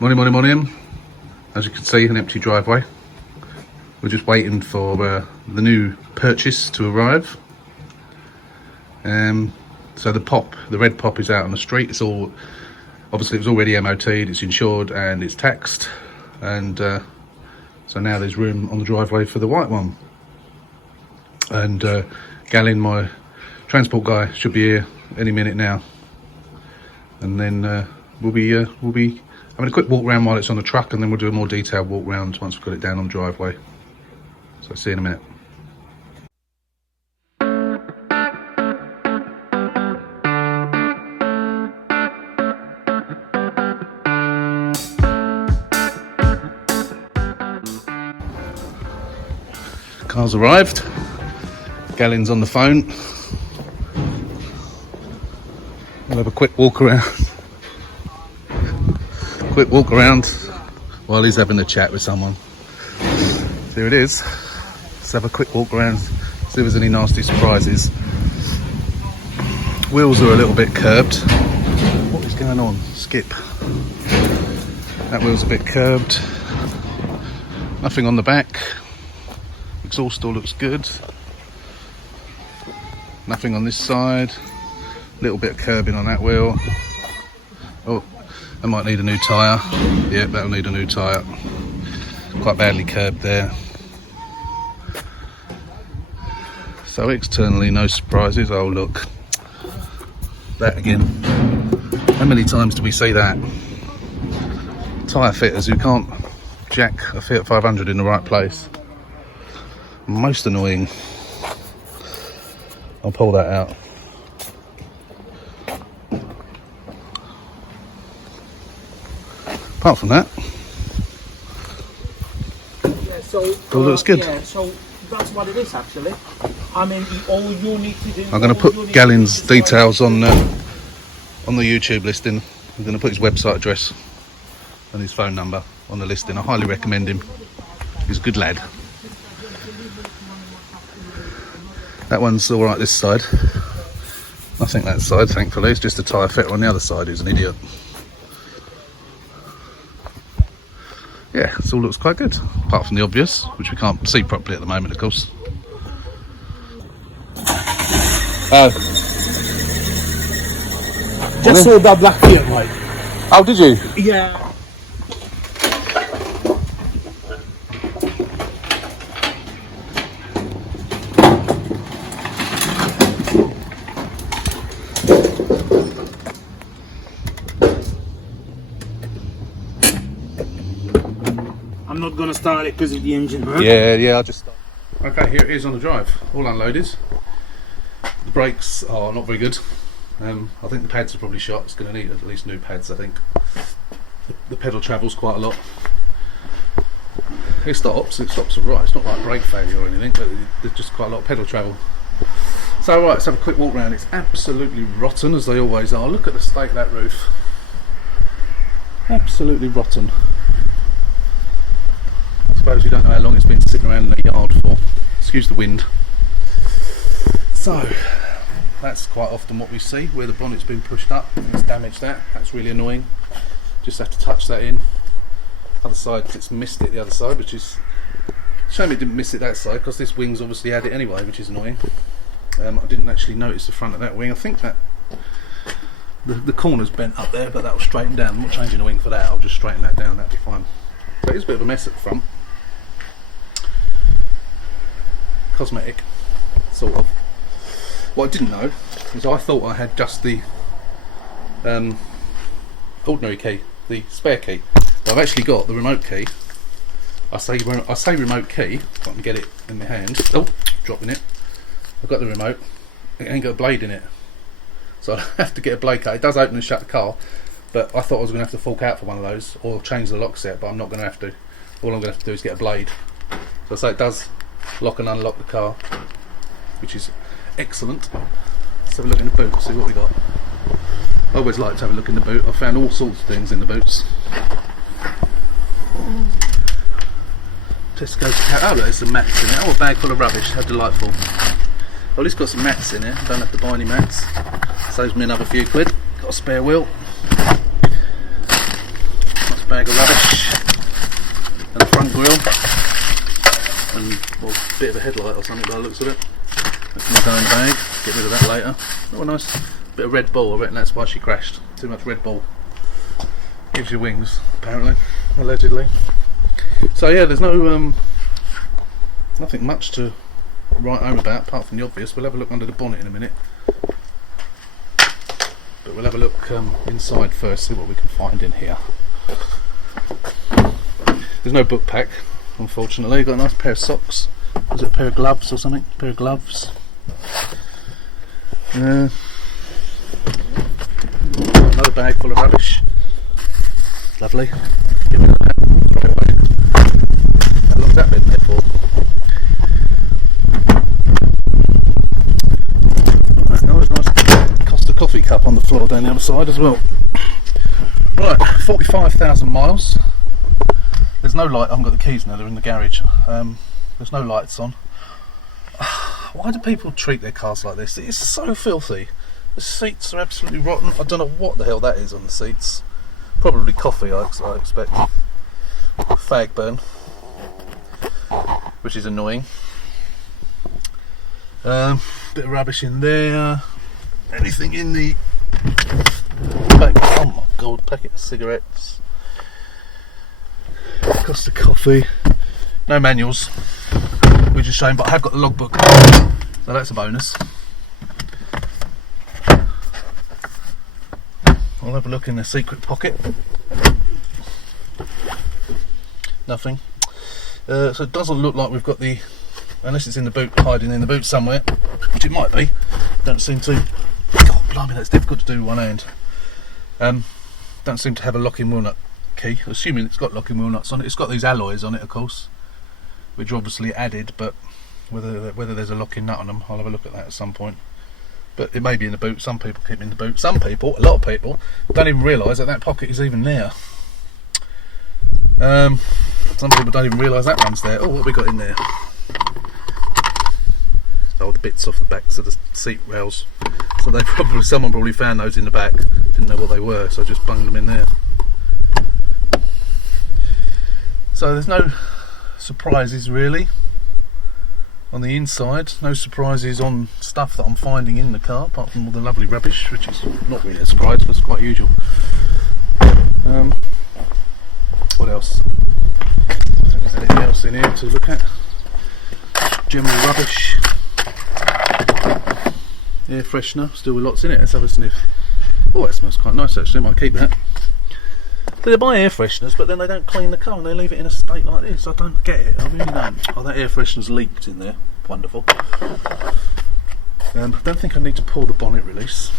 Morning. As you can see, an empty driveway. We're just waiting for the new purchase to arrive. So the red pop is out on the street. It's all, obviously it was already MOT'd, it's insured and it's taxed. And so now there's room on the driveway for the white one. And Gallin, my transport guy, should be here any minute now. And then we'll be having a quick walk around while it's on the truck, and then we'll do a more detailed walk round once we've got it down on the driveway. So see you in a minute. Car's arrived. Gallin's on the phone. We'll have a quick walk around. While he's having a chat with someone. There it is. Let's have a quick walk around, see if there's any nasty surprises. Wheels are a little bit curved. What is going on? Skip. That wheel's a bit curved. Nothing on the back. Exhaust still looks good. Nothing on this side. Little bit of curbing on that wheel. Oh, I might need a new tyre. Yeah, that'll need a new tyre. Quite badly curbed there. So externally, no surprises. Oh look, that again. How many times do we see that? Tyre fitters who can't jack a Fiat 500 in the right place. Most annoying. I'll pull that out. Apart from that, all looks good. Yeah, so that's what it is actually. I mean, all you need to do. I'm going to put Gallin's details on the YouTube listing. I'm going to put his website address and his phone number on the listing. I highly recommend him. He's a good lad. That one's all right this side. Nothing that side, thankfully. It's just a tyre fitter on the other side who's an idiot. Yeah, it all looks quite good, apart from the obvious, which we can't see properly at the moment, of course. Just saw that black Fiat, right? Oh, did you? Yeah. I'm not gonna start it because of the engine, huh? Yeah, I'll just start. Okay, here it is on the drive, all unloaded. The brakes are not very good. I think the pads are probably shot. It's going to need at least new pads, I think. The pedal travels quite a lot. It stops alright. It's not like brake failure or anything, but there's just quite a lot of pedal travel. So right, let's have a quick walk around. It's absolutely rotten, as they always are. Look at the state of that roof. Absolutely rotten. I suppose you don't know how long it's been sitting around in the yard for. Excuse the wind. So, that's quite often what we see, where the bonnet's been pushed up and it's damaged that. That's really annoying. Just have to touch that in. Other side, it's missed it the other side, which is... Shame it didn't miss it that side, because this wing's obviously had it anyway, which is annoying. I didn't actually notice the front of that wing. I think that the corner's bent up there, but that'll straighten down. I'm not changing the wing for that, I'll just straighten that down, that'll be fine. So it is a bit of a mess at the front. Cosmetic, sort of. What I didn't know is I thought I had just the ordinary key, the spare key. But I've actually got the remote key. I say remote key, if I can get it in my hand. Oh, dropping it. I've got the remote. It ain't got a blade in it. So I have to get a blade cut. It does open and shut the car, but I thought I was going to have to fork out for one of those or change the lock set, but I'm not going to have to. All I'm going to have to do is get a blade. So I say it does lock and unlock the car, which is excellent. Let's have a look in the boot, see what we got. I always like to have a look in the boot. I've found all sorts of things in the boots. Tesco's cat. Oh look, there's some mats in it. Oh, a bag full of rubbish. How delightful. Well, it's got some mats in it. Don't have to buy any mats. Saves me another few quid. Got a spare wheel. Nice bag bag of rubbish and the front grille and well, a bit of a headlight or something by the looks of it. That's going to go in the bag, get rid of that later. Oh, a nice bit of red ball, I reckon that's why she crashed. Too much red ball. Gives you wings, apparently, allegedly. So yeah, there's no nothing much to write home about apart from the obvious. We'll have a look under the bonnet in a minute. But we'll have a look inside first, see what we can find in here. There's no book pack, unfortunately. Got a nice pair of socks. Was it a pair of gloves or something? A pair of gloves. Another bag full of rubbish. Lovely. Get rid of that straight away. How long's that been there for? Right, now there's a nice Costa coffee cup on the floor down the other side as well. Right, 45,000 miles. There's no light. I haven't got the keys now, they're in the garage. There's no lights on. Why do people treat their cars like this? It's so filthy. The seats are absolutely rotten. I don't know what the hell that is on the seats. Probably coffee, I expect. Fag burn, which is annoying. Bit of rubbish in there. Anything in the back? Oh my god! Packet of cigarettes. Costa coffee. No manuals, which is a shame. But I have got the logbook, so that's a bonus. I'll have a look in the secret pocket. Nothing. So it doesn't look like we've got the, unless it's in the boot, hiding in the boot somewhere, which it might be. Don't seem to. God, blimey, that's difficult to do with one hand. Don't seem to have a locking wheel nut key. Assuming it's got locking wheel nuts on it. It's got these alloys on it, of course, which are obviously added. But whether there's a locking nut on them, I'll have a look at that at some point. But it may be in the boot. Some people keep it in the boot. Some people, a lot of people, don't even realise that pocket is even there. Some people don't even realise that one's there. Oh, what have we got in there? Oh, the bits off the backs of the seat rails. So someone probably found those in the back. Didn't know what they were, so I just bunged them in there. So there's no surprises really. On the inside, no surprises on stuff that I'm finding in the car, apart from all the lovely rubbish, which is not really a surprise because it's quite usual. What else? I don't think there's anything else in here to look at. General rubbish. Air freshener, still with lots in it. Let's have a sniff. Oh, it smells quite nice actually, might keep that. They buy air fresheners, but then they don't clean the car and they leave it in a state like this. I don't get it, I really don't. Oh, that air freshener's leaked in there. Wonderful. I don't think I need to pull the bonnet release.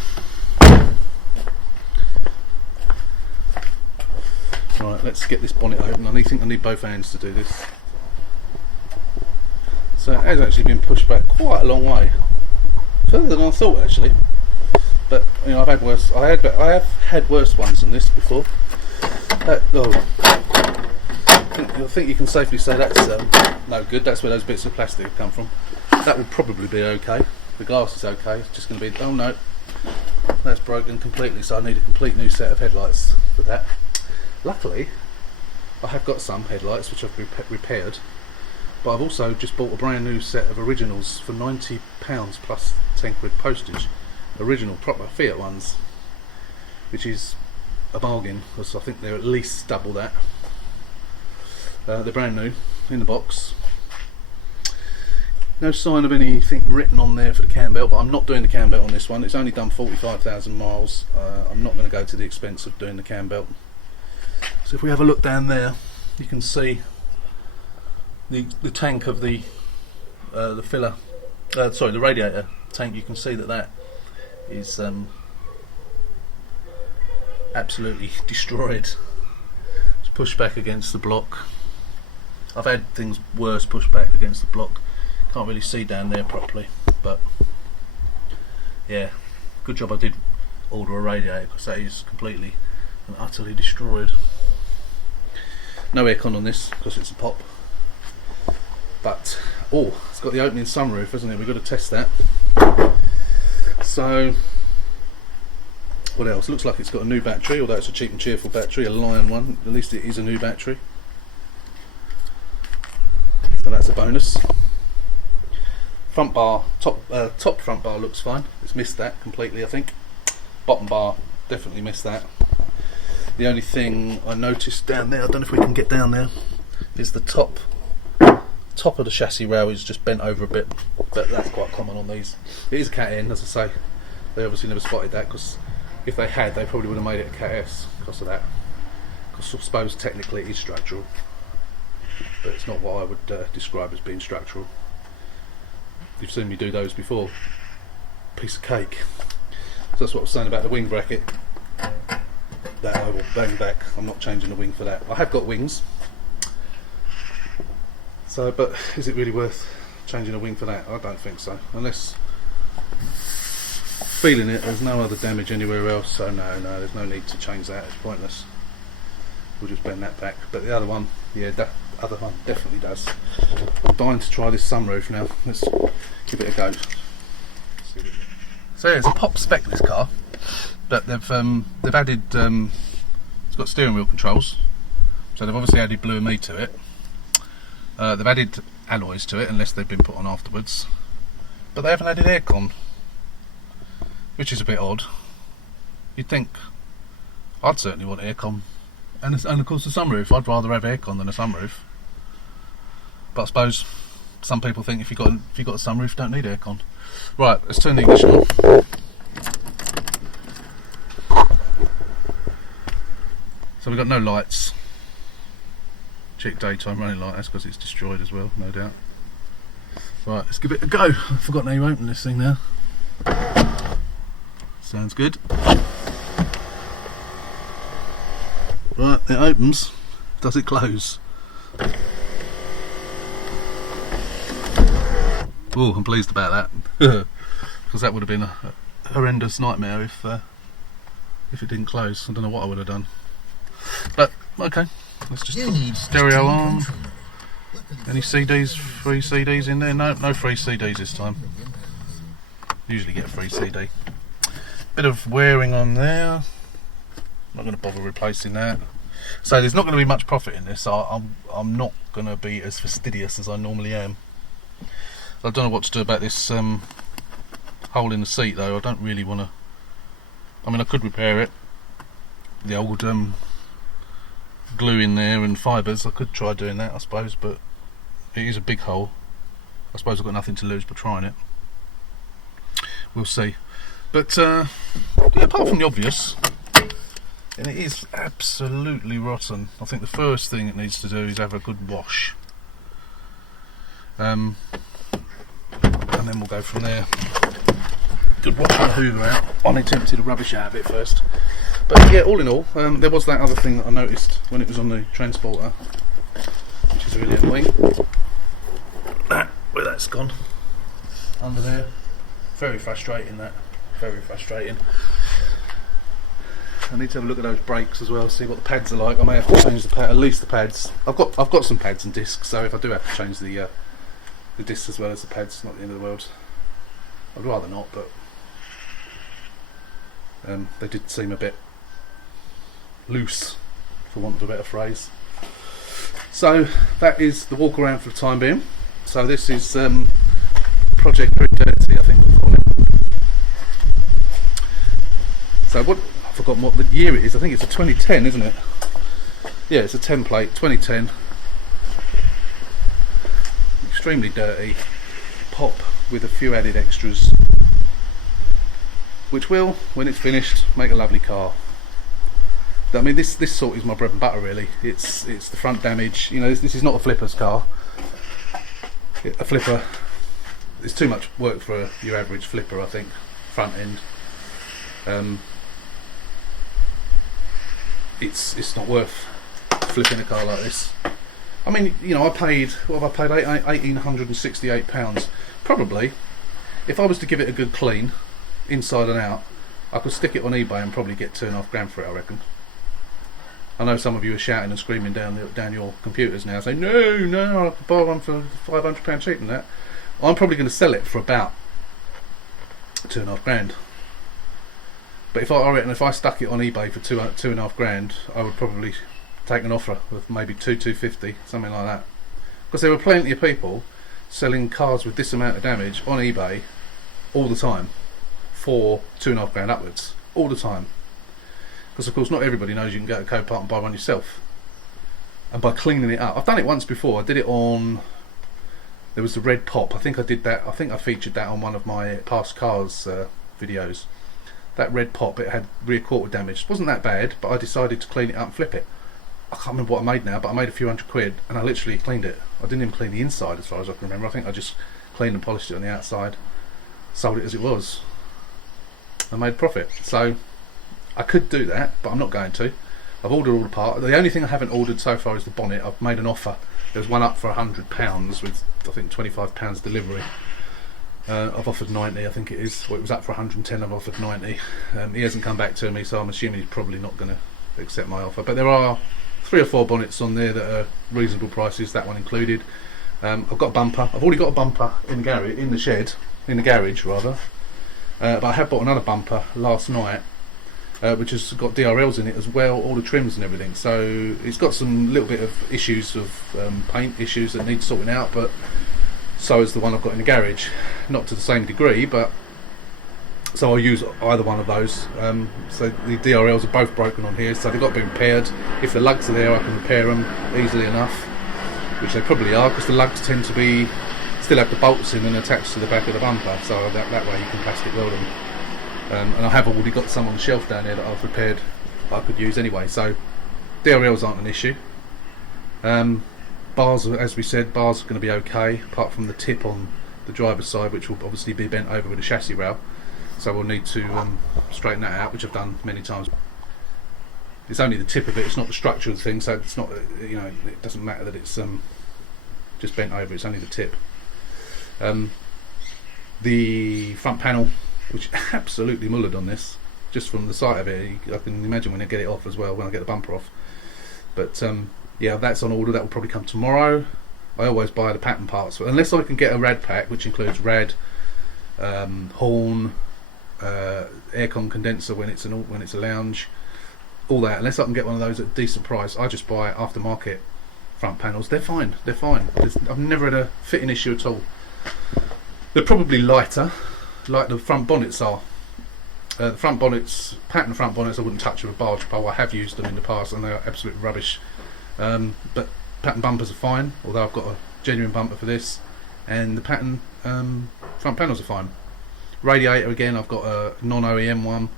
Right, let's get this bonnet open. I think I need both hands to do this. So it has actually been pushed back quite a long way. Further than I thought actually. But you know, I've had worse. I have had worse ones than this before. I think you can safely say that's no good. That's where those bits of plastic have come from. That would probably be okay. The glass is okay. It's just going to be, oh no, that's broken completely. So I need a complete new set of headlights for that. Luckily, I have got some headlights which I've repaired, but I've also just bought a brand new set of originals for £90 plus 10 quid postage. Original proper Fiat ones, which is a bargain because I think they're at least double that. They're brand new in the box. No sign of anything written on there for the cam belt, but I'm not doing the cam belt on this one. It's only done 45,000 miles. I'm not going to go to the expense of doing the cam belt. So if we have a look down there, you can see the tank of the filler. Sorry, the radiator tank. You can see that is absolutely destroyed. It's pushed back against the block. I've had things worse pushed back against the block. Can't really see down there properly, but yeah, good job I did order a radiator because that is completely and utterly destroyed. No aircon on this because it's a pop, but oh, it's got the opening sunroof, hasn't it? We've got to test that. So What else? Looks like it's got a new battery, although it's a cheap and cheerful battery, a Lion one. At least it is a new battery. So that's a bonus. Front bar, top front bar looks fine. It's missed that completely, I think. Bottom bar, definitely missed that. The only thing I noticed down there, I don't know if we can get down there, is the top of the chassis rail is just bent over a bit, but that's quite common on these. It is a Cat N, as I say. They obviously never spotted that, because if they had, they probably would have made it a Cat S because of that. Because I suppose technically it is structural, but it's not what I would describe as being structural. You've seen me do those before. Piece of cake. So that's what I was saying about the wing bracket. That I will bang back. I'm not changing the wing for that. I have got wings. So, but is it really worth changing a wing for that? I don't think so. Unless feeling it, there's no other damage anywhere else. So no, there's no need to change that. It's pointless. We'll just bend that back. But the other one, yeah, that other one definitely does. I'm dying to try this sunroof now. Let's give it a go. So yeah, it's a pop spec, this car, but they've added it's got steering wheel controls, so they've obviously added Blue and Me to it. They've added alloys to it, unless they've been put on afterwards, but they haven't added aircon, which is a bit odd. You'd think I'd certainly want aircon, and of course the sunroof. I'd rather have aircon than a sunroof, but I suppose some people think if you've got a sunroof, you don't need aircon. Right, let's turn the ignition on. So we've got no lights. Check daytime running light, that's because it's destroyed as well, no doubt. Right, let's give it a go. I've forgotten how you open this thing now. Sounds good. Right, it opens. Does it close? Oh, I'm pleased about that, because that would have been a horrendous nightmare if it didn't close. I don't know what I would have done. But okay, let's just put stereo on. Any CDs, free CDs in there? No free CDs this time. Usually get a free CD. Bit of wearing on there. Not going to bother replacing that. So there's not going to be much profit in this. So I'm not going to be as fastidious as I normally am. I don't know what to do about this hole in the seat though. I don't really want to. I mean, I could repair it. The old glue in there and fibres. I could try doing that, I suppose, but it is a big hole. I suppose I've got nothing to lose by trying it. We'll see. But yeah, apart from the obvious, and it is absolutely rotten. I think the first thing it needs to do is have a good wash. And then we'll go from there. Good wash and a hoover out. I need to empty the rubbish out of it first. But yeah, all in all, there was that other thing that I noticed when it was on the transporter, which is really annoying. Where that's gone. Under there. Very frustrating, that. Very frustrating. I need to have a look at those brakes as well, see what the pads are like. I may have to change the pad, at least the pads. I've got some pads and discs, so if I do have to change the discs as well as the pads, it's not the end of the world. I'd rather not, but they did seem a bit loose, for want of a better phrase. So that is the walk around for the time being. So this is Project Very Dirty, I think we'll call it. So what, I've forgotten what the year it is. I think it's a 2010, isn't it? Yeah, it's a template, 2010. Extremely dirty pop with a few added extras, which will, when it's finished, make a lovely car. I mean, this sort is my bread and butter, really. It's the front damage. You know, this is not a flipper's car. A flipper, it's too much work for your average flipper, I think. Front end. It's not worth flipping a car like this. I mean, you know, I paid, what have I paid? £1,868. Probably, if I was to give it a good clean, inside and out, I could stick it on eBay and probably get £2.5 for it, I reckon. I know some of you are shouting and screaming down your computers now, saying, no, I could buy one for £500 cheaper than that. I'm probably going to sell it for about £2.5. But I reckon if I stuck it on eBay for £2.5 grand, I would probably take an offer of maybe 250, something like that. Because there were plenty of people selling cars with this amount of damage on eBay all the time for £2.5 grand upwards, all the time. Because of course not everybody knows you can go to Copart and buy one yourself. And by cleaning it up, I've done it once before. I did it on, there was the red pop. I think I did that. I think I featured that on one of my past cars videos. That red pop, it had rear quarter damage. It wasn't that bad, but I decided to clean it up and flip it. I can't remember what I made now, but I made a few £100 and I literally cleaned it. I didn't even clean the inside as far as I can remember. I think I just cleaned and polished it on the outside, sold it as it was. I made profit. So I could do that, but I'm not going to. I've ordered all the parts. The only thing I haven't ordered so far is the bonnet. I've made an offer. There's one up for £100 with I think £25 delivery. I've offered 90, I think it is. Well, it was up for 110. I've offered 90. He hasn't come back to me, so I'm assuming he's probably not going to accept my offer. But there are 3 or 4 bonnets on there that are reasonable prices. That one included. I've got a bumper. I've already got a bumper in the garage, in the garage rather. But I have bought another bumper last night, which has got DRLs in it as well, all the trims and everything. So it's got some little bit of issues of paint issues that need sorting out, but so is the one I've got in the garage. Not to the same degree, but so I'll use either one of those. So the DRLs are both broken on here, so they've got to be repaired. If the lugs are there, I can repair them easily enough, which they probably are, because the lugs tend to be still have the bolts in and attached to the back of the bumper, so that way you can plastic weld them. And I have already got some on the shelf down there that I've repaired that I could use anyway, so DRLs aren't an issue. Bars, as we said, bars are going to be okay, apart from the tip on the driver's side, which will obviously be bent over with a chassis rail, so we'll need to straighten that out, which I've done many times. It's only the tip of it, it's not the structure of the thing, so it's not, you know, it doesn't matter that it's just bent over, it's only the tip. The front panel, which absolutely mullered on this, just from the sight of it. I can imagine when I get it off as well, when I get the bumper off. But yeah, that's on order. That will probably come tomorrow. I always buy the pattern parts, unless I can get a rad pack, which includes rad, horn, aircon condenser when it's a lounge, all that. Unless I can get one of those at a decent price, I just buy aftermarket front panels. They're fine. They're fine. I've never had a fitting issue at all. They're probably lighter, like the front bonnets are. The front bonnets, pattern front bonnets, I wouldn't touch with a barge pole. I have used them in the past and they're absolute rubbish. But pattern bumpers are fine, although I've got a genuine bumper for this, and the pattern front panels are fine. Radiator, again, I've got a non-OEM one,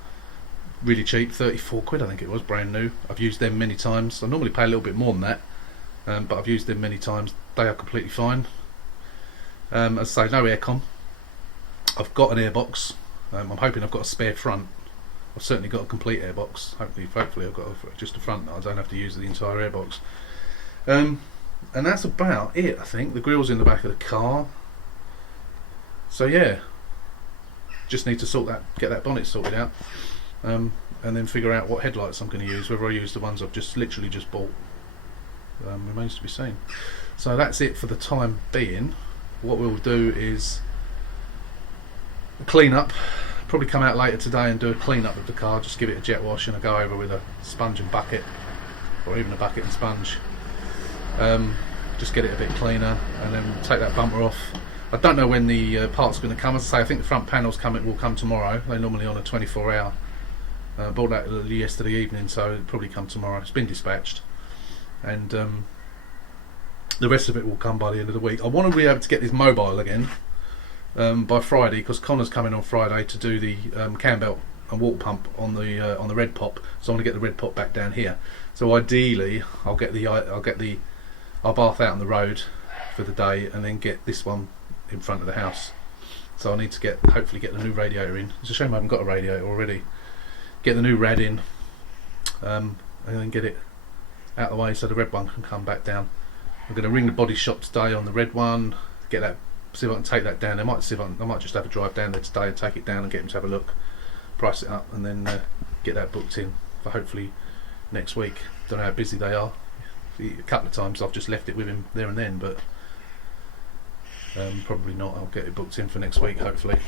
really cheap, 34 quid I think it was, brand new. I've used them many times. I normally pay a little bit more than that, but I've used them many times. They are completely fine. As I say, no aircon. I've got an airbox. I'm hoping I've got a spare front. I've certainly got a complete airbox. Hopefully I've got just a front. I don't have to use the entire airbox. And that's about it, I think. The grill's in the back of the car. So yeah, just need to get that bonnet sorted out, and then figure out what headlights I'm going to use. Whether I use the ones I've literally just bought remains to be seen. So that's it for the time being. What we'll do is clean up. Probably come out later today and do a clean up of the car. Just give it a jet wash and a go over with a sponge and bucket, or even a bucket and sponge. Just get it a bit cleaner, and then take that bumper off. I don't know when the part's going to come. As I say, I think the front panels will come tomorrow. They're normally on a 24-hour. Bought that yesterday evening, so it'll probably come tomorrow. It's been dispatched, and the rest of it will come by the end of the week. I want to be able to get this mobile again by Friday, because Connor's coming on Friday to do the cam belt and water pump on the red pop. So I want to get the red pop back down here. So ideally, I'll bath out on the road for the day, and then get this one in front of the house. So I need to hopefully get the new radiator in. It's a shame I haven't got a radiator already. Get the new rad in, and then get it out of the way so the red one can come back down. I'm going to ring the body shop today on the red one, see if I can take that down. I might just have a drive down there today and take it down and get him to have a look, price it up, and then get that booked in for hopefully next week. Don't know how busy they are. A couple of times I've just left it with him there and then, but probably not. I'll get it booked in for next week hopefully.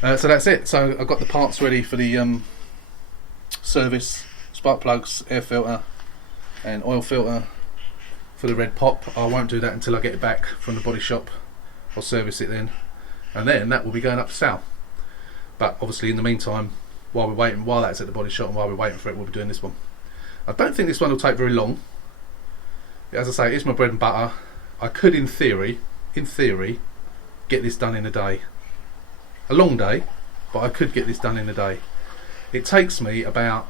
So that's it. So I've got the parts ready for the service, spark plugs, air filter and oil filter for the red pop. I won't do that until I get it back from the body shop. I'll service it then, and then that will be going up for sale. But obviously in the meantime, while that's at the body shop and while we're waiting for it, we'll be doing this one. I don't think this one will take very long. As I say, it's my bread and butter. I could in theory, get this done in a day. A long day, but I could get this done in a day. It takes me about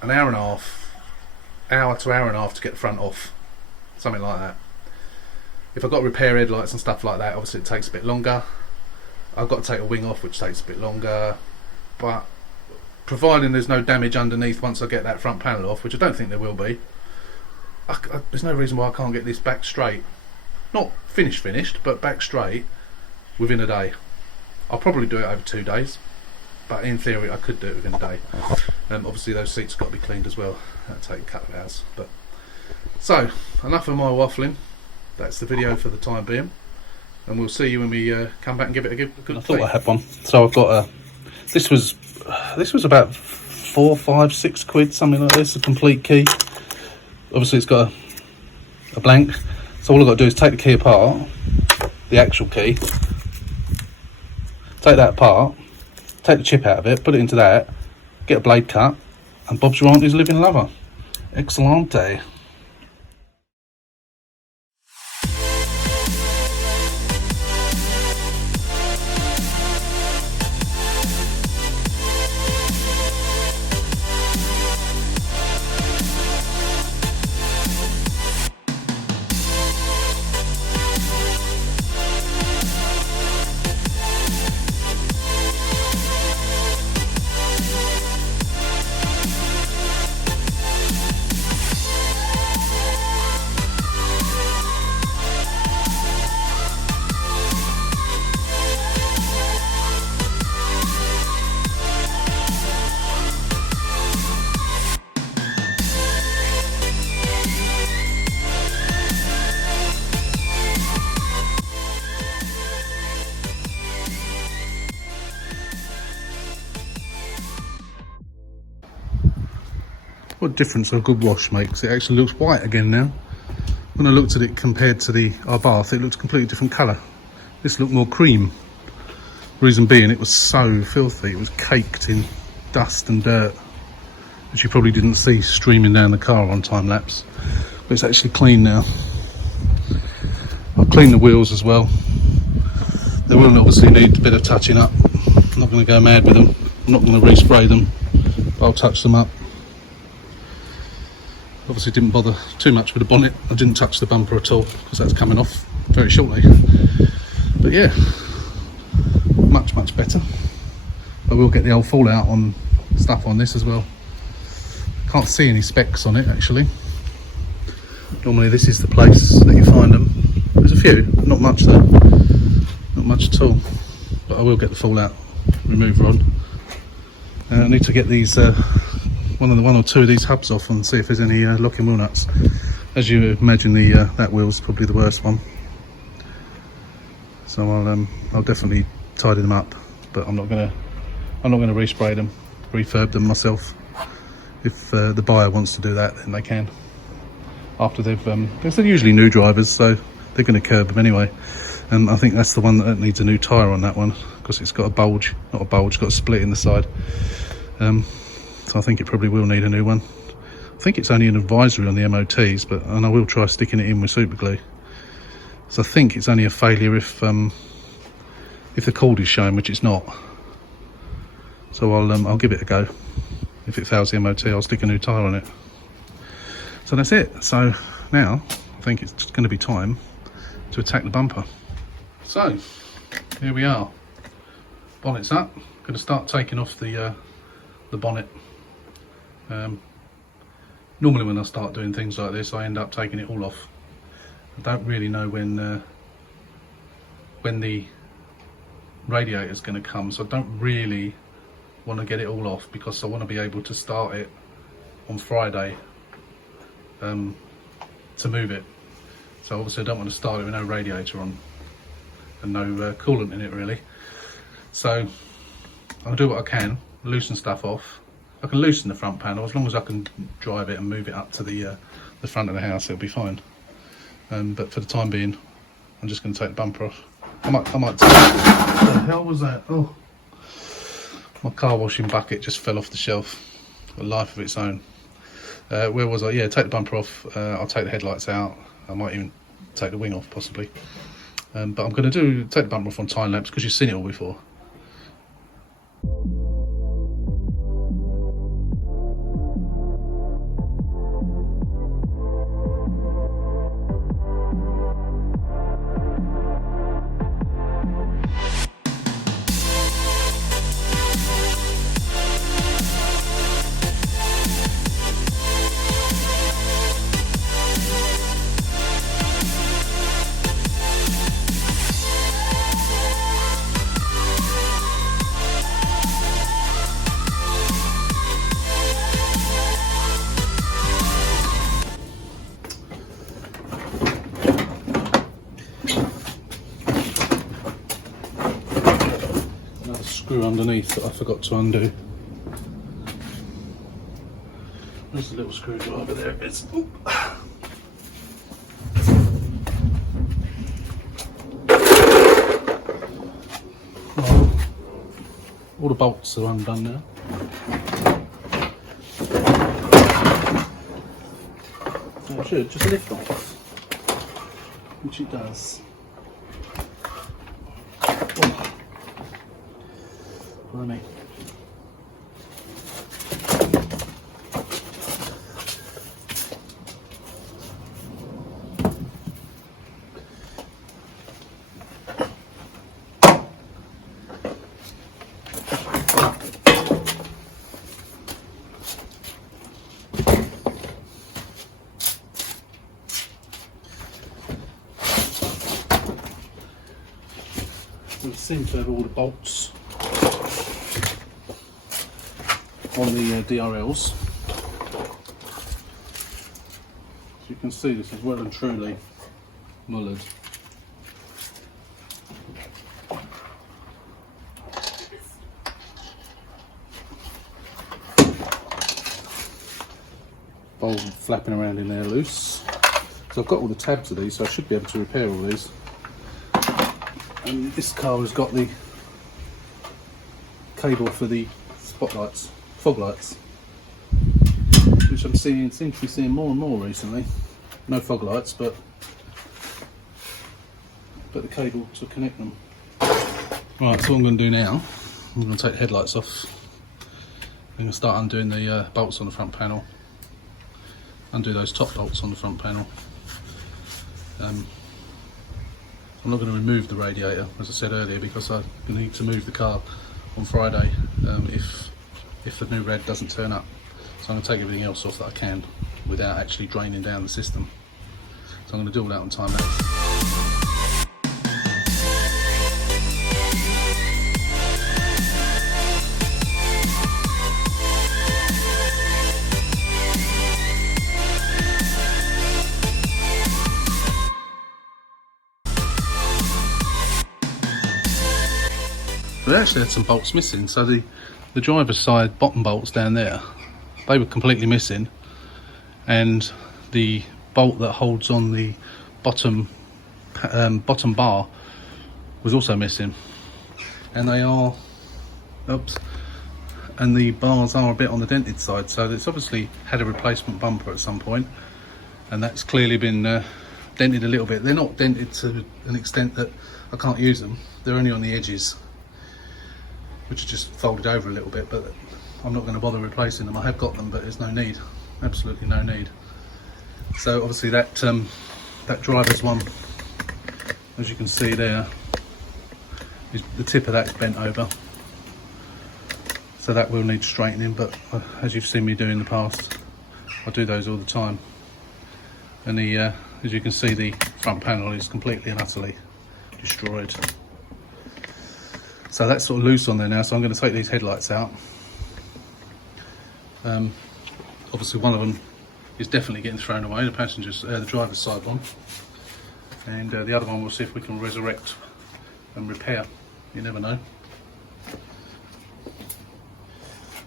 an hour to hour and a half to get the front off. Something like that. If I've got to repair headlights and stuff like that, obviously it takes a bit longer. I've got to take a wing off, which takes a bit longer. But providing there's no damage underneath once I get that front panel off, which I don't think there will be, there's no reason why I can't get this back straight. Not finished, but back straight within a day. I'll probably do it over 2 days, but in theory I could do it within a day. Obviously those seats have got to be cleaned as well. That'll take a couple of hours. But so, enough of my waffling. That's the video for the time being, and we'll see you when we come back and give it a good. I thought I had one, so I've got a. This was about 4, 5, 6 quid, something like this. A complete key. Obviously, it's got a blank. So all I've got to do is take the key apart, the actual key. Take that apart, take the chip out of it, put it into that, get a blade cut, and Bob's your auntie's living lover. Excellente. What difference a good wash makes. It actually looks white again now. When I looked at it compared to our bath, it looked a completely different colour. This looked more cream. Reason being, it was so filthy. It was caked in dust and dirt, which you probably didn't see streaming down the car on time lapse. But it's actually clean now. I'll clean the wheels as well. They will obviously need a bit of touching up. I'm not going to go mad with them. I'm not going to respray them, but I'll touch them up. Obviously didn't bother too much with the bonnet. I didn't touch the bumper at all because that's coming off very shortly. But yeah, much better. I will get the old fallout on stuff on this as well. Can't see any specks on it actually. Normally this is the place that you find them. There's a few, not much though. Not much at all. But I will get the fallout remover on. I need to get these one or two of these hubs off and see if there's any locking wheel nuts. As you imagine, that wheel's probably the worst one. So I'll definitely tidy them up, but I'm not gonna respray them, refurb them myself. If the buyer wants to do that, then they can. After they've, because they're usually new drivers, so they're going to curb them anyway. And I think that's the one that needs a new tyre on that one, because it's got a bulge, not a bulge, got a split in the side. So I think it probably will need a new one. I think it's only an advisory on the MOTs, and I will try sticking it in with super glue. So I think it's only a failure if the cord is shown, which it's not. So I'll give it a go. If it fails the MOT, I'll stick a new tyre on it. So that's it. So now I think it's going to be time to attack the bumper. So here we are. Bonnet's up. Going to start taking off the bonnet. Normally when I start doing things like this, I end up taking it all off. I don't really know when the radiator is going to come, so I don't really want to get it all off because I want to be able to start it on Friday to move it. So obviously I don't want to start it with no radiator on and no coolant in it really. So I'll do what I can, loosen stuff off, I can loosen the front panel as long as I can drive it and move it up to the front of the house. It'll be fine. But for the time being, I'm just going to take the bumper off. I might take. What the hell was that? Oh, my car washing bucket just fell off the shelf. A life of its own. Where was I? Yeah, take the bumper off. I'll take the headlights out. I might even take the wing off possibly. But I'm going to take the bumper off on time lapse because you've seen it all before. Screw underneath that I forgot to undo. There's a little screwdriver there. It's all the bolts are undone now. So it should just lift off, which it does. Blimey. We seem to have all the bolts on the DRLs. As you can see, this is well and truly mullered. Bolt flapping around in there loose. So I've got all the tabs of these, so I should be able to repair all these. And this car has got the cable for the spotlights, fog lights, which I'm seem to be seeing more and more recently. No fog lights, but the cable to connect them. Right, so what I'm going to do now, I'm going to take the headlights off. I'm going to start undoing the bolts on the front panel. Undo those top bolts on the front panel. I'm not going to remove the radiator, as I said earlier, because I need to move the car on Friday if the new red doesn't turn up. So I'm going to take everything else off that I can without actually draining down the system. So I'm going to do all that on time lapse. We actually had some bolts missing, so the driver's side bottom bolts down there, they were completely missing, and the bolt that holds on the bottom bar was also missing, and they are, and the bars are a bit on the dented side, so it's obviously had a replacement bumper at some point, and that's clearly been dented a little bit. They're not dented to an extent that I can't use them, they're only on the edges, which are just folded over a little bit, but I'm not going to bother replacing them. I have got them, but there's no need, absolutely no need. So obviously that driver's one, as you can see there, the tip of that's bent over, so that will need straightening, but as you've seen me do in the past, I do those all the time. And as you can see, the front panel is completely and utterly destroyed. So that's sort of loose on there now, so I'm going to take these headlights out. Obviously one of them is definitely getting thrown away, the driver's side one. And the other one we'll see if we can resurrect and repair, you never know.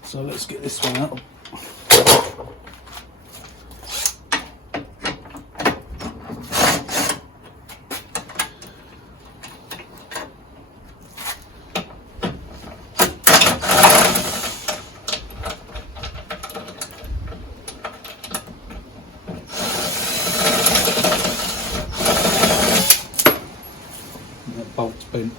So let's get this one out. That bolt's bent.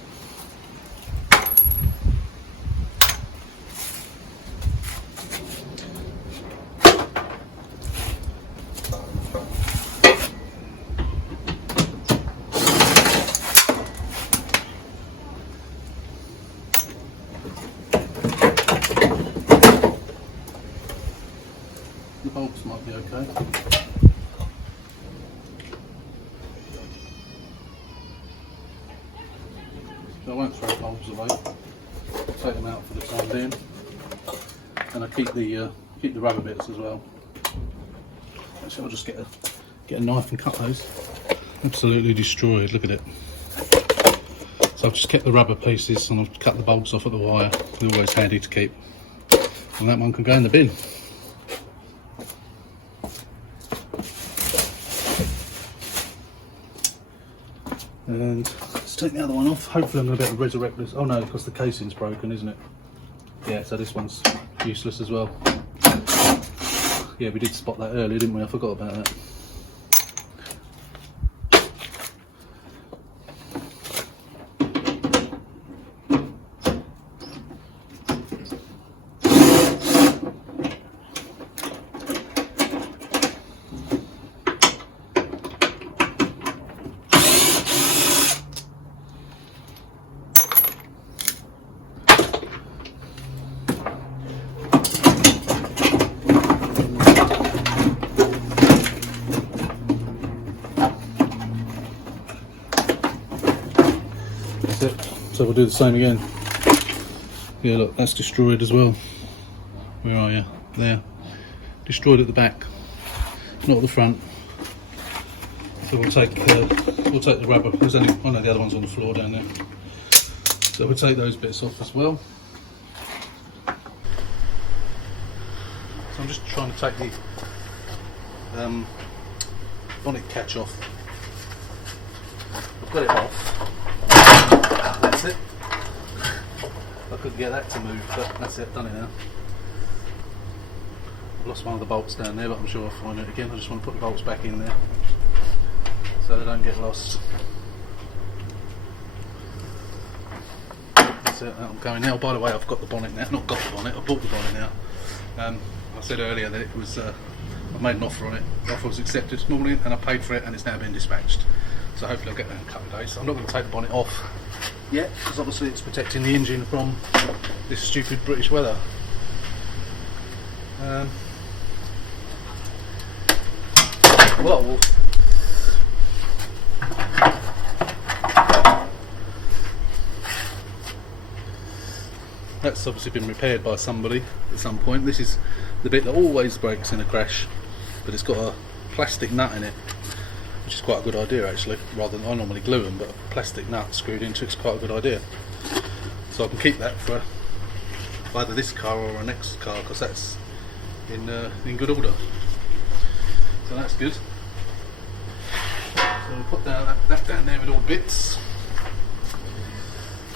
The bolts might be okay. So I won't throw bolts away. Take them out for the time being, and I keep the rubber bits as well. Actually, I'll just get a knife and cut those. Absolutely destroyed. Look at it. So I've just kept the rubber pieces and I've cut the bolts off at the wire. They're always handy to keep. And that one can go in the bin. And let's take the other one off. Hopefully I'm going to be able to resurrect this. Oh no, because the casing's broken, isn't it? Yeah, so this one's useless as well. Yeah, we did spot that earlier, didn't we? I forgot about that. So we'll do the same again. Yeah, look, that's destroyed as well. Where are you? There. Destroyed at the back, not at the front. So we'll take the rubber. There's only one of the other ones on the floor down there. So we'll take those bits off as well. So I'm just trying to take the bonnet catch off. I've got it off. That's it. I couldn't get that to move, but that's it, done it now. I've lost one of the bolts down there, but I'm sure I'll find it again. I just want to put the bolts back in there so they don't get lost. That's it, I'm going now. By the way, I've got the bonnet now. Not got the bonnet, I bought the bonnet now. I said earlier that it was, I made an offer on it. The offer was accepted normally, and I paid for it, and it's now been dispatched. So hopefully I'll get that in a couple of days. I'm not going to take the bonnet off yet, because obviously it's protecting the engine from this stupid British weather. Well, that's obviously been repaired by somebody at some point. This is the bit that always breaks in a crash, but it's got a plastic nut in it, which is quite a good idea actually. Rather than I normally glue them, but a plastic nut screwed into it's quite a good idea. So I can keep that for either this car or a next car, because that's in good order. So that's good. So we'll put that down there with all bits.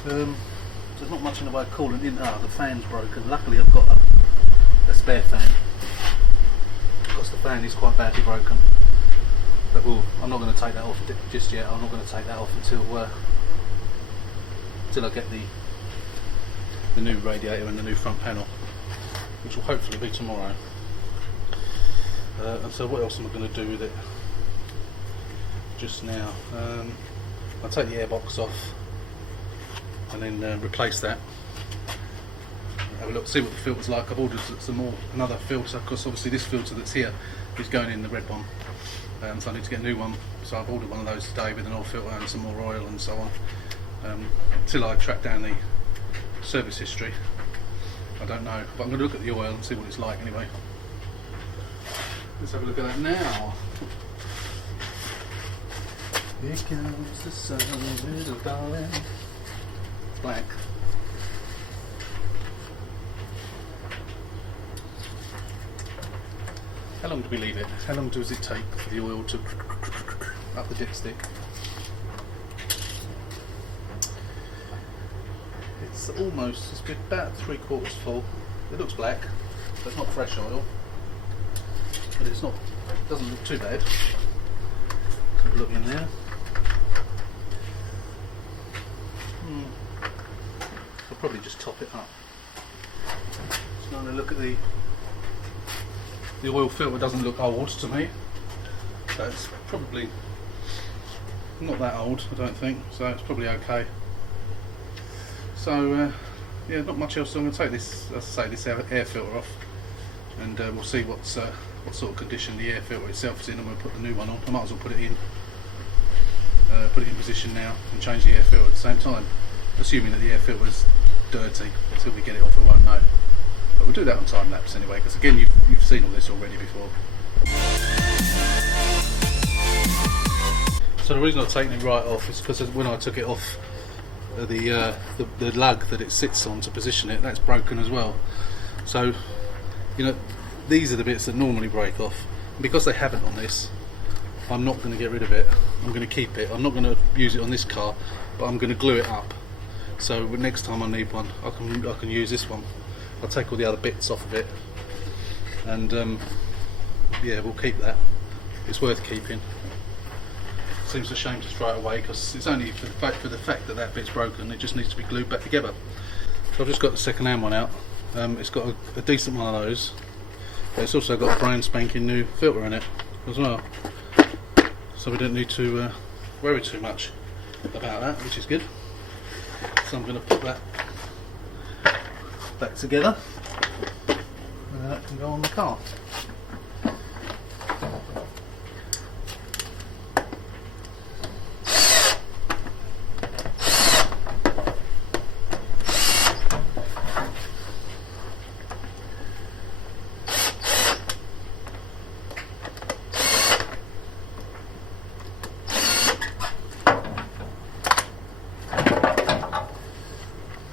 There's not much in the way of coolant in. The fan's broken. Luckily I've got a spare fan, because the fan is quite badly broken. But I'm not going to take that off just yet. I'm not going to take that off until I get the new radiator and the new front panel, which will hopefully be tomorrow. And so what else am I going to do with it just now? I'll take the airbox off and then replace that. Have a look, see what the filter's like. I've ordered another filter, because obviously this filter that's here is going in the red one. So I need to get a new one. So I've ordered one of those today with an oil filter and some more oil and so on. Until I track down the service history, I don't know. But I'm going to look at the oil and see what it's like anyway. Let's have a look at that now. Here comes the sun, little darling. Black. How long do we leave it? How long does it take for the oil to up the dipstick? It's been about 3/4 full. It looks black, so it's not fresh oil, but it doesn't look too bad. Have a look in there. I'll probably just top it up. Just going to look at the oil filter. Doesn't look old to me, so it's probably not that old, I don't think. So it's probably okay. So yeah, not much else. So I'm going to take this, as I say, this air filter off, and we'll see what sort of condition the air filter itself is in. I'm going to put the new one on. I might as well put it in position now and change the air filter at the same time, assuming that the air filter is dirty. Until we get it off, we won't know. But we'll do that on time lapse anyway, because again, you've seen all this already before. So the reason I've taken it right off is because when I took it off, the lug that it sits on to position it, that's broken as well. So, you know, these are the bits that normally break off. And because they haven't on this, I'm not going to get rid of it. I'm going to keep it. I'm not going to use it on this car, but I'm going to glue it up. So next time I need one, I can use this one. I'll take all the other bits off of it, and yeah, we'll keep that. It's worth keeping. Seems a shame to throw it away, because it's only for the fact that that bit's broken. It just needs to be glued back together. So I've just got the second-hand one out. It's got a decent one of those, but it's also got a brand spanking new filter in it as well. So we don't need to worry too much about that, which is good. So I'm going to put that back together, and that can go on the car.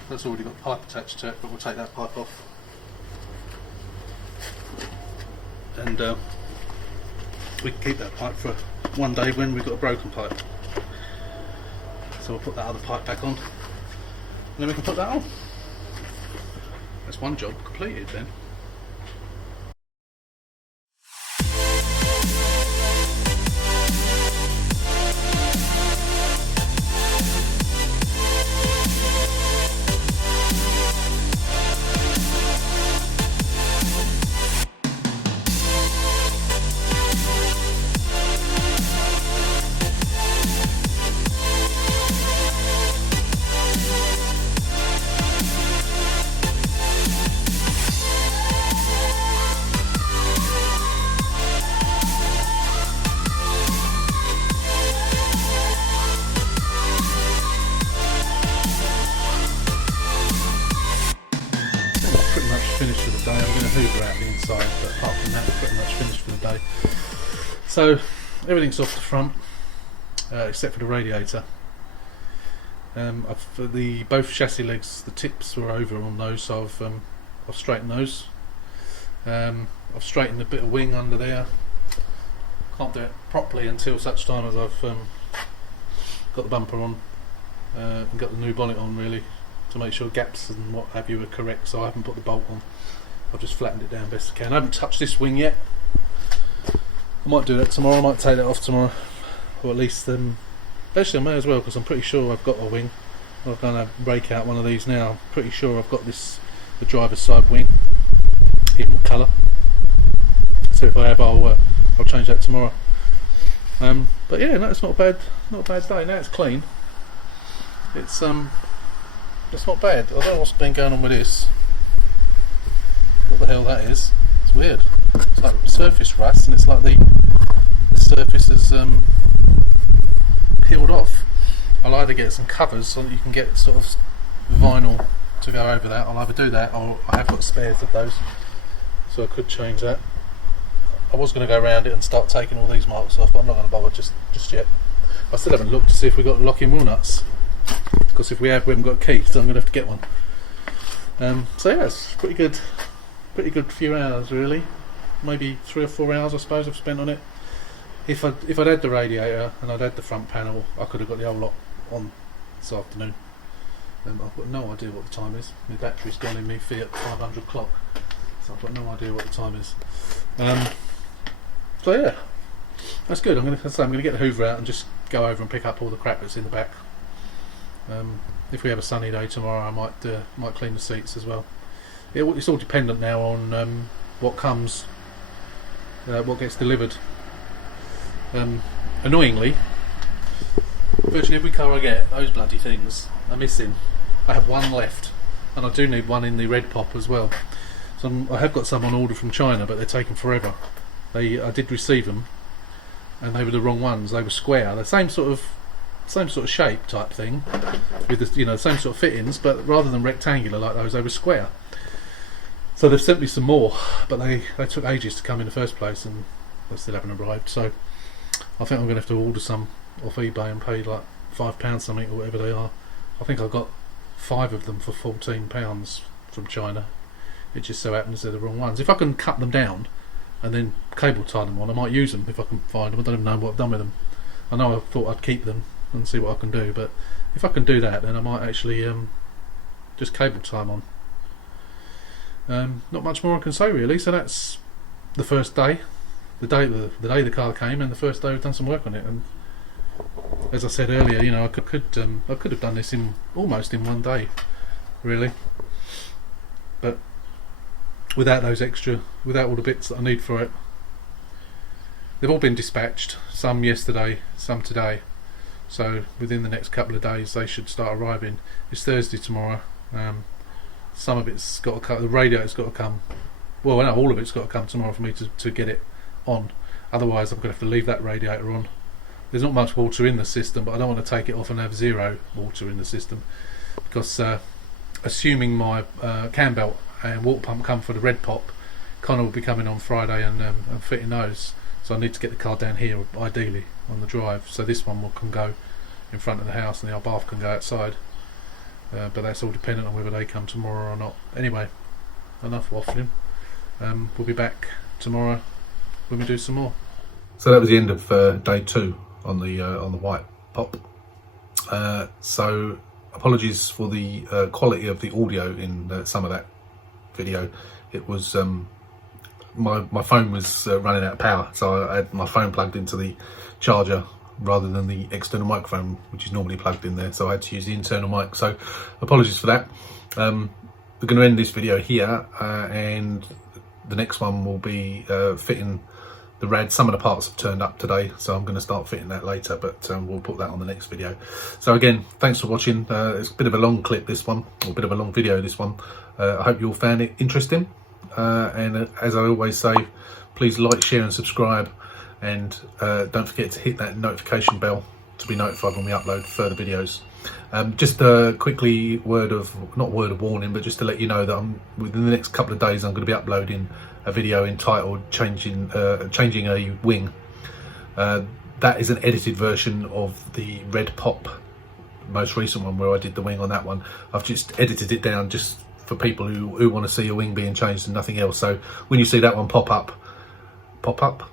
That's already got pipe attached to it, but we'll take that pipe off. And we can keep that pipe for one day when we've got a broken pipe. So we'll put that other pipe back on, and then we can put that on. That's one job completed then. Finished for the day. I'm going to hoover out the inside, but apart from that, we're pretty much finished for the day. So everything's off the front, except for the radiator. Both chassis legs, the tips were over on those, so I've straightened those. I've straightened a bit of wing under there. Can't do it properly until such time as I've got the bumper on and got the new bonnet on, really, to make sure gaps and what have you are correct. So I haven't put the bolt on. I've just flattened it down best I can. I haven't touched this wing yet. I might do that tomorrow. I might take that off tomorrow, or at least actually I may as well, because I'm pretty sure I've got a wing. I'm going to break out one of these now. I'm pretty sure I've got the driver's side wing in colour. So if I have, I'll change that tomorrow. But yeah, no, it's not a bad day. Now it's clean. It's not bad. I don't know what's been going on with this. What the hell that is? It's weird. It's like surface rust, and it's like the surface has peeled off. I'll either get some covers so that you can get sort of vinyl to go over that. I'll either do that, or I have got spares of those, so I could change that. I was going to go around it and start taking all these marks off, but I'm not going to bother just yet. I still haven't looked to see if we've got locking wheel nuts, because if we haven't got a key, so I'm going to have to get one. So yeah, it's pretty good few hours really. maybe 3 or 4 hours I suppose I've spent on it. If I'd had the radiator and I'd had the front panel, I could have got the whole lot on this afternoon. I've got no idea what the time is. My battery's gone in my Fiat 500 clock, so I've got no idea what the time is. So yeah, that's good. I'm going to get the Hoover out and just go over and pick up all the crap that's in the back. If we have a sunny day tomorrow, I might clean the seats as well. It's all dependent now on what comes, what gets delivered. Annoyingly, virtually every car I get, those bloody things are missing. I have one left, and I do need one in the red pop as well. So I have got some on order from China, but they're taking forever. I did receive them, and they were the wrong ones. They were square, the same sort of shape type thing, with the same sort of fittings, but rather than rectangular like those, they were square. So they've sent me some more, but they took ages to come in the first place, and they still haven't arrived. So I think I'm going to have to order some off eBay and pay like £5 something or whatever they are. I think I got 5 of them for £14 from China. It just so happens they're the wrong ones. If I can cut them down and then cable tie them on, I might use them if I can find them. I don't even know what I've done with them. I know I thought I'd keep them and see what I can do, but if I can do that, then I might actually just cable tie them on. Not much more I can say really. So that's the first day, the day the car came, and the first day we've done some work on it. And as I said earlier, I could have done this almost in one day, really. But without all the bits that I need for it, they've all been dispatched. Some yesterday, some today. So within the next couple of days, they should start arriving. It's Thursday tomorrow. Some of it's got to come. The radiator's got to come. Well, no, all of it's got to come tomorrow for me to get it on. Otherwise, I'm going to have to leave that radiator on. There's not much water in the system, but I don't want to take it off and have zero water in the system, because assuming my cam belt and water pump come for the red pop, Connor will be coming on Friday and fitting those. So I need to get the car down here, ideally on the drive, so this one can go in front of the house and the bath can go outside. But that's all dependent on whether they come tomorrow or not. Anyway, enough waffling. We'll be back tomorrow when we do some more. So that was the end of day 2 on the white pop. So apologies for the quality of the audio in some of that video. It was my phone was running out of power, so I had my phone plugged into the charger rather than the external microphone, which is normally plugged in there, so I had to use the internal mic. So apologies for that. We're going to end this video here, and the next one will be fitting the rad. Some of the parts have turned up today, so I'm going to start fitting that later, but we'll put that on the next video. So again, thanks for watching. It's a bit of a long clip, this one, or a bit of a long video, this one. I hope you all found it interesting, and as I always say, please like, share and subscribe, and don't forget to hit that notification bell to be notified when we upload further videos. Just a quickly not word of warning, but just to let you know that within the next couple of days I'm going to be uploading a video entitled changing a wing. That is an edited version of the red pop, most recent one where I did the wing on that one. I've just edited it down just for people who want to see a wing being changed and nothing else. So when you see that one pop up,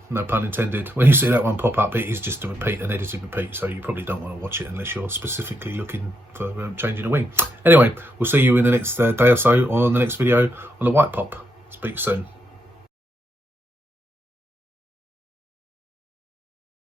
no pun intended, when you see that one pop up, it is just a repeat, an edited repeat, so you probably don't want to watch it unless you're specifically looking for changing a wing. Anyway, we'll see you in the next day or so on the next video on the white pop. Speak soon.